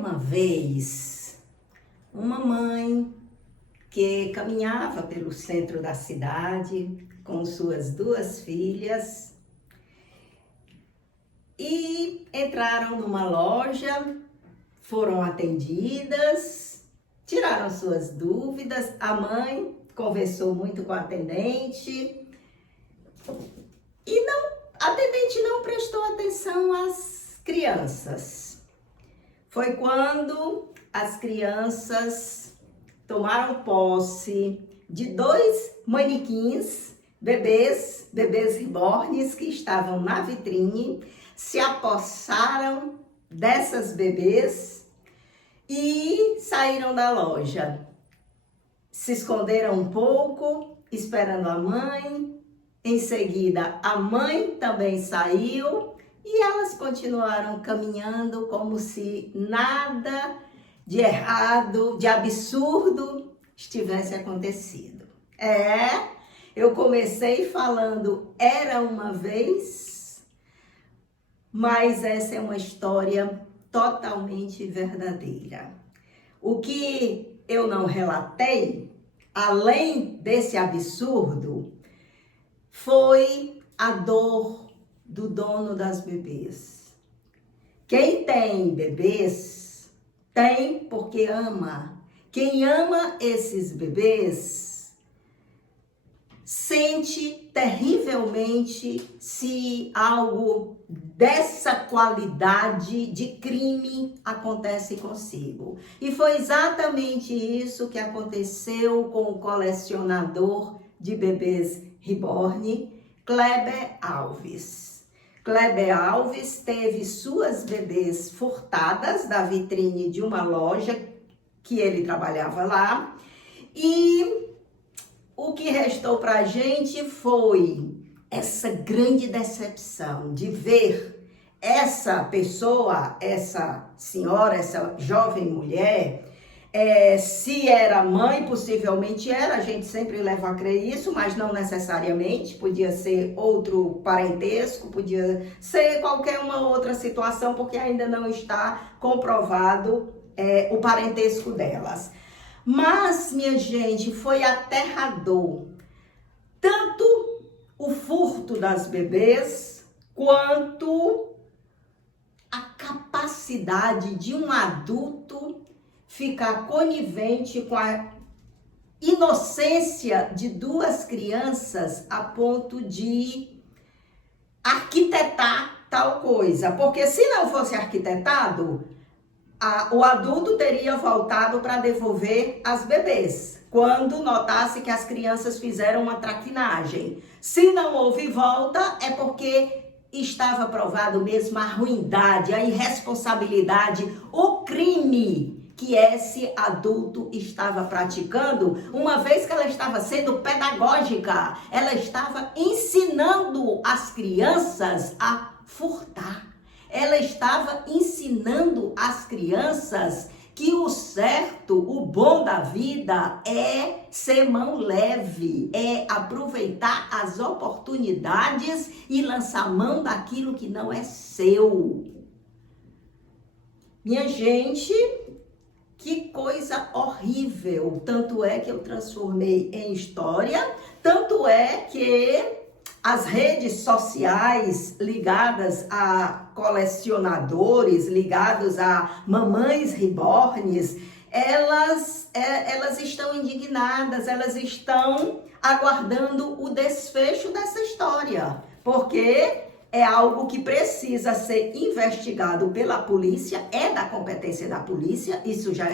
uma vez uma mãe que caminhava pelo centro da cidade com suas duas filhas e entraram numa loja, foram atendidas, tiraram suas dúvidas. A mãe conversou muito com a atendente e a atendente não prestou atenção às crianças. Foi quando as crianças tomaram posse de dois manequins, bebês reborns que estavam na vitrine, se apossaram dessas bebês e saíram da loja. Se esconderam um pouco, esperando a mãe. Em seguida, a mãe também saiu e elas continuaram caminhando como se nada de errado, de absurdo estivesse acontecido. Eu comecei falando era uma vez, mas essa é uma história totalmente verdadeira. O que eu não relatei, além desse absurdo, foi a dor do dono das bebês. Quem tem bebês, tem porque ama. Quem ama esses bebês, sente terrivelmente se algo dessa qualidade de crime acontece consigo. E foi exatamente isso que aconteceu com o colecionador de bebês reborn, Kleber Alves. Kleber Alves teve suas bebês furtadas da vitrine de uma loja que ele trabalhava lá, e o que restou para a gente foi essa grande decepção de ver essa pessoa, essa senhora, essa jovem mulher, se era mãe, possivelmente era, a gente sempre leva a crer isso, mas não necessariamente, podia ser outro parentesco, podia ser qualquer uma outra situação, porque ainda não está comprovado o parentesco delas. Mas, minha gente, foi aterrador, tanto o furto das bebês, quanto a capacidade de um adulto ficar conivente com a inocência de duas crianças a ponto de arquitetar tal coisa. Porque se não fosse arquitetado, o adulto teria voltado para devolver as bebês, quando notasse que as crianças fizeram uma traquinagem. Se não houve volta, é porque estava provado mesmo a ruindade, a irresponsabilidade, o crime que esse adulto estava praticando, uma vez que ela estava sendo pedagógica, ela estava ensinando as crianças a furtar. Ela estava ensinando as crianças que o certo, o bom da vida é ser mão leve, é aproveitar as oportunidades e lançar mão daquilo que não é seu. Minha gente, que coisa horrível! Tanto é que eu transformei em história, tanto é que as redes sociais ligadas a colecionadores, ligados a mamães reborns, elas estão indignadas, elas estão aguardando o desfecho dessa história, porque é algo que precisa ser investigado pela polícia, é da competência da polícia, isso já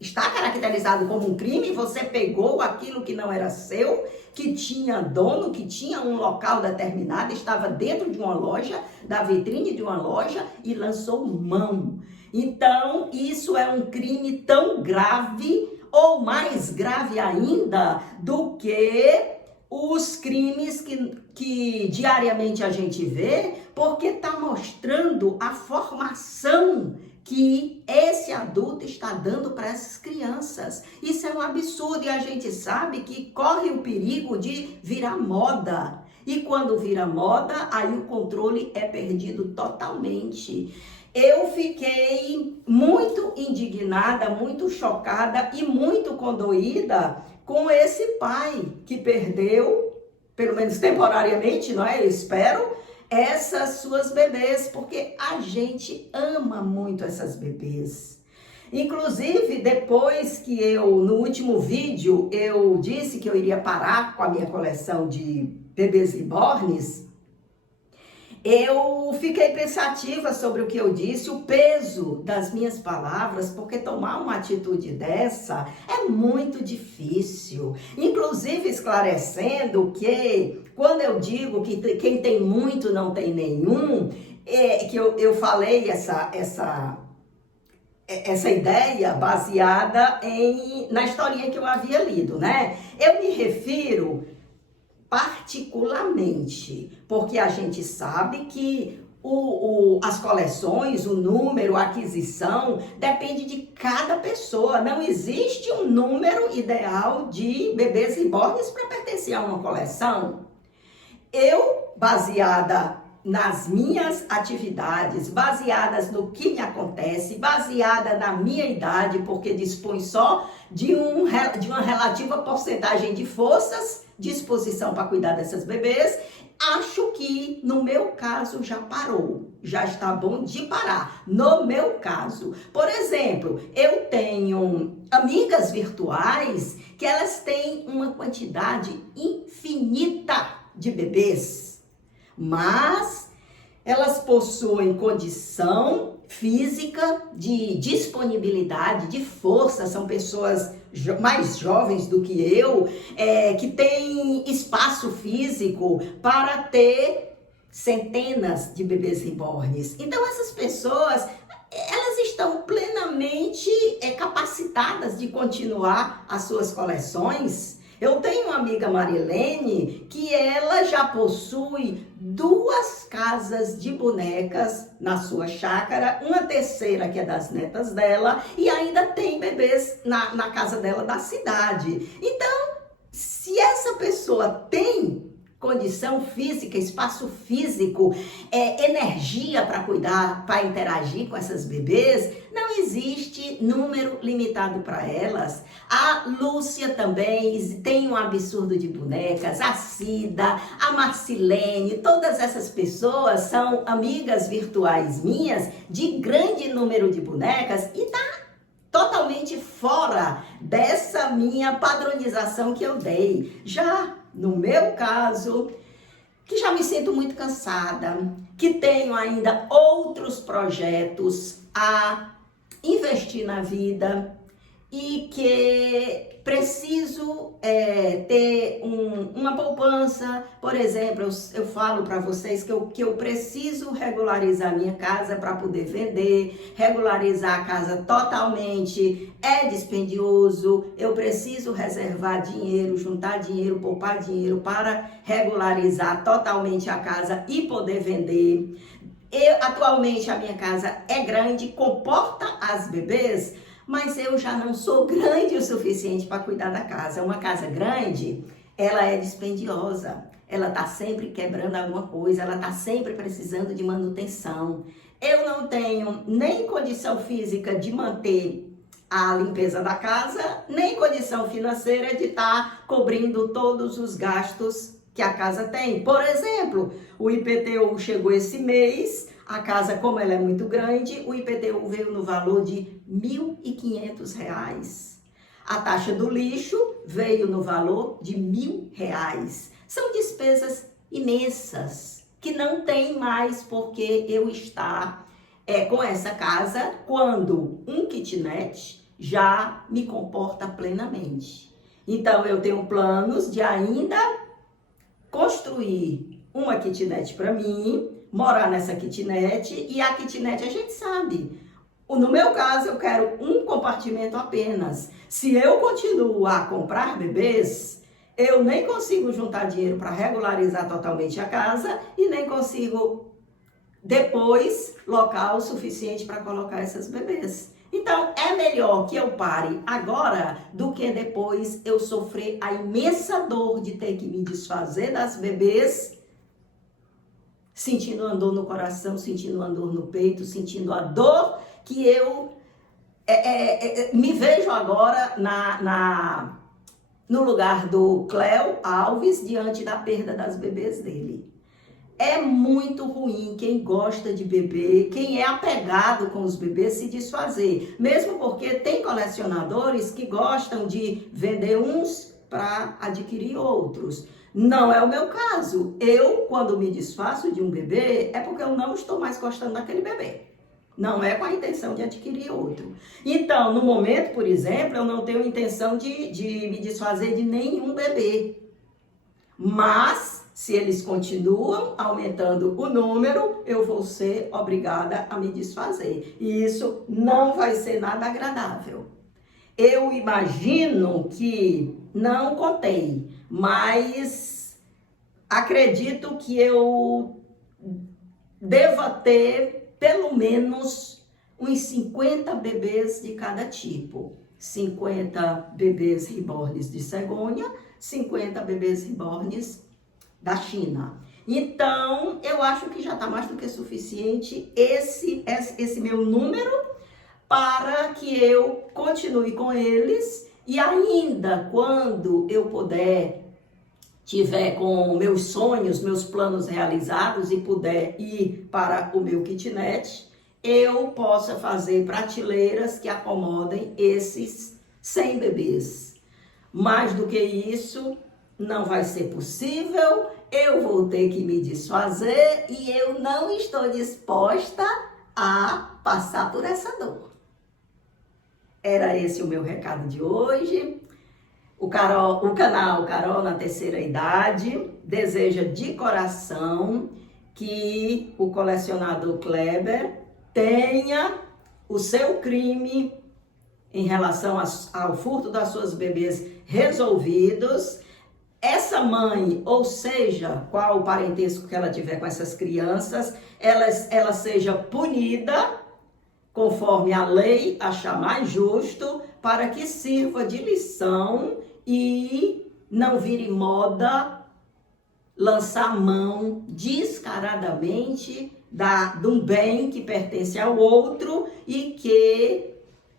está caracterizado como um crime. Você pegou aquilo que não era seu, que tinha dono, que tinha um local determinado, estava dentro de uma loja, da vitrine de uma loja, e lançou mão. Então, isso é um crime tão grave, ou mais grave ainda, do que os crimes que diariamente a gente vê, porque está mostrando a formação que esse adulto está dando para essas crianças. Isso é um absurdo, e a gente sabe que corre o perigo de virar moda. E quando vira moda, aí o controle é perdido totalmente. eu fiquei muito indignada, muito chocada e muito condoída com esse pai que perdeu, pelo menos temporariamente, não é? Eu espero, essas suas bebês, porque a gente ama muito essas bebês. Inclusive, depois que no último vídeo, eu disse que eu iria parar com a minha coleção de bebês reborns, eu fiquei pensativa sobre o que eu disse, o peso das minhas palavras, porque tomar uma atitude dessa é muito difícil. Inclusive esclarecendo que quando eu digo que quem tem muito não tem nenhum, que eu falei essa ideia baseada na historinha que eu havia lido, né? Eu me refiro particularmente, porque a gente sabe que as coleções, o número, a aquisição, depende de cada pessoa. Não existe um número ideal de bebês reborns para pertencer a uma coleção. Eu, baseada nas minhas atividades, baseadas no que me acontece, baseada na minha idade, porque dispõe só de uma relativa porcentagem de forças, disposição para cuidar dessas bebês, acho que no meu caso já parou, já está bom de parar. No meu caso, por exemplo, eu tenho amigas virtuais que elas têm uma quantidade infinita de bebês, mas elas possuem condição física, de disponibilidade, de força, são pessoas mais jovens do que eu, que têm espaço físico para ter centenas de bebês reborns. Então essas pessoas, elas estão plenamente capacitadas de continuar as suas coleções. Eu tenho uma amiga, Marilene, que ela já possui 2 casas de bonecas na sua chácara, uma terceira que é das netas dela, e ainda tem bebês na casa dela da cidade. Então, se essa pessoa tem condição física, espaço físico, energia para cuidar, para interagir com essas bebês, não existe número limitado para elas. A Lúcia também tem um absurdo de bonecas, a Cida, a Marcilene, todas essas pessoas são amigas virtuais minhas de grande número de bonecas e tá totalmente fora dessa minha padronização que eu dei. Já no meu caso, que já me sinto muito cansada, que tenho ainda outros projetos a investir na vida e que preciso ter uma poupança. Por exemplo, eu falo para vocês que eu preciso regularizar minha casa para poder vender. Regularizar a casa totalmente é dispendioso. Eu preciso reservar dinheiro, juntar dinheiro, poupar dinheiro para regularizar totalmente a casa e poder vender. Atualmente a minha casa é grande, comporta as bebês, mas eu já não sou grande o suficiente para cuidar da casa. Uma casa grande, ela é dispendiosa, ela está sempre quebrando alguma coisa, ela está sempre precisando de manutenção. Eu não tenho nem condição física de manter a limpeza da casa, nem condição financeira de estar cobrindo todos os gastos que a casa tem. Por exemplo, o IPTU chegou esse mês. A casa, como ela é muito grande, o IPTU veio no valor de R$ 1.500. A taxa do lixo veio no valor de R$ 1.000. São despesas imensas, que não tem mais porque eu estar com essa casa, quando um kitnet já me comporta plenamente. Então, eu tenho planos de ainda construir uma kitnet para mim, morar nessa kitnet, e a kitnet a gente sabe. No meu caso, eu quero um compartimento apenas. Se eu continuo a comprar bebês, eu nem consigo juntar dinheiro para regularizar totalmente a casa e nem consigo depois local suficiente para colocar essas bebês. Então, é melhor que eu pare agora do que depois eu sofrer a imensa dor de ter que me desfazer das bebês sentindo uma dor no coração, sentindo uma dor no peito, sentindo a dor que eu me vejo agora no lugar do Cléo Alves diante da perda das bebês dele. É muito ruim quem gosta de bebê, quem é apegado com os bebês se desfazer. Mesmo porque tem colecionadores que gostam de vender uns para adquirir outros. Não é o meu caso. Eu, quando me desfaço de um bebê, é porque eu não estou mais gostando daquele bebê. Não é com a intenção de adquirir outro. Então, no momento, por exemplo, eu não tenho intenção de me desfazer de nenhum bebê. Mas, se eles continuam aumentando o número, eu vou ser obrigada a me desfazer. E isso não vai ser nada agradável. Eu imagino que, não contei, mas acredito que eu deva ter pelo menos uns 50 bebês de cada tipo. 50 bebês reborns de cegonha, 50 bebês reborns da China. Então, eu acho que já está mais do que suficiente esse meu número para que eu continue com eles e ainda quando eu puder, tiver com meus sonhos, meus planos realizados e puder ir para o meu kitnet, eu possa fazer prateleiras que acomodem esses 100 bebês. Mais do que isso, não vai ser possível, eu vou ter que me desfazer e eu não estou disposta a passar por essa dor. Era esse o meu recado de hoje. O canal Carol na Terceira Idade deseja de coração que o colecionador Kleber tenha o seu crime em relação ao furto das suas bebês resolvidos. Essa mãe, ou seja, qual o parentesco que ela tiver com essas crianças, ela seja punida conforme a lei achar mais justo, para que sirva de lição e não vire moda lançar mão descaradamente de um bem que pertence ao outro e que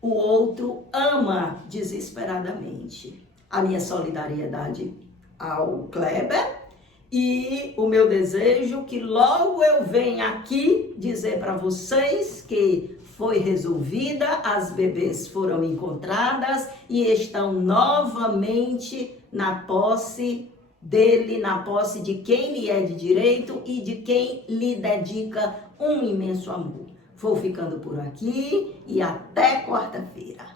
o outro ama desesperadamente. A minha solidariedade ao Kleber e o meu desejo que logo eu venha aqui dizer para vocês que foi resolvida, as bebês foram encontradas e estão novamente na posse dele, na posse de quem lhe é de direito e de quem lhe dedica um imenso amor. Vou ficando por aqui e até quarta-feira.